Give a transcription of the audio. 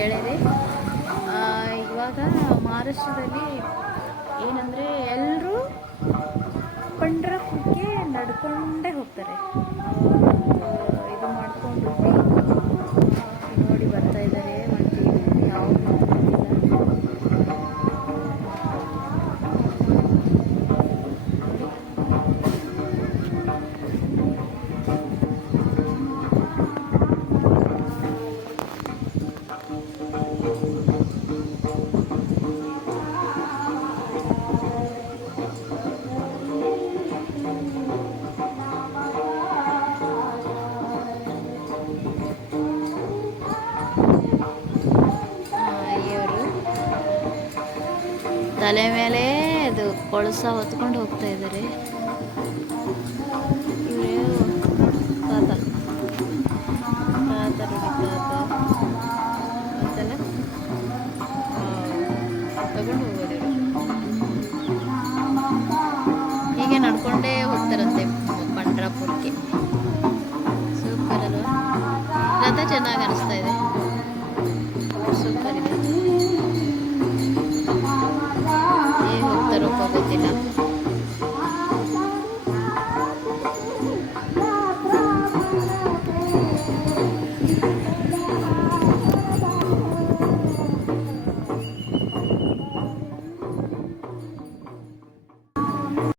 ಗೆಳೆಯರೆ. ಇವಾಗ ಮಹಾರಾಷ್ಟ್ರದಲ್ಲಿ ಏನಂದರೆ ಎಲ್ಲರೂ ಪಂಡ್ರಪುರ್ಗೆ ನಡ್ಕೊಂಡೇ ಹೋಗ್ತಾರೆ. ಇದು ಮಾಡಿಕೊಂಡು ನೋಡಿ ಬರ್ತಾ ಇದ್ದಾರೆ. ಮತ್ತು ಯಾವ ತಲೆ ಮೇಲೆ ಅದು ಕೊಳಸ ಹೊತ್ಕೊಂಡು ಹೋಗ್ತಾ ಇದ್ದಾರೆ. ತಾತ ತಾತ ನೋಡಿ, ತಾತ ಅಂತೆಲ್ಲ ತಗೊಂಡು ಹೋಗೋದು. ಹೀಗೆ ನಡ್ಕೊಂಡೇ ಹೋಗ್ತಾರಂತೆ ಪಂಡ್ರಾಪುರಕ್ಕೆ. ಸೂಪರ್ ಅಲ್ವಾ? ರಥ ಚೆನ್ನಾಗಿ ಅನಿಸ್ತಾ ಇದೆ, ಸೂಪರ್ ಇದೆ.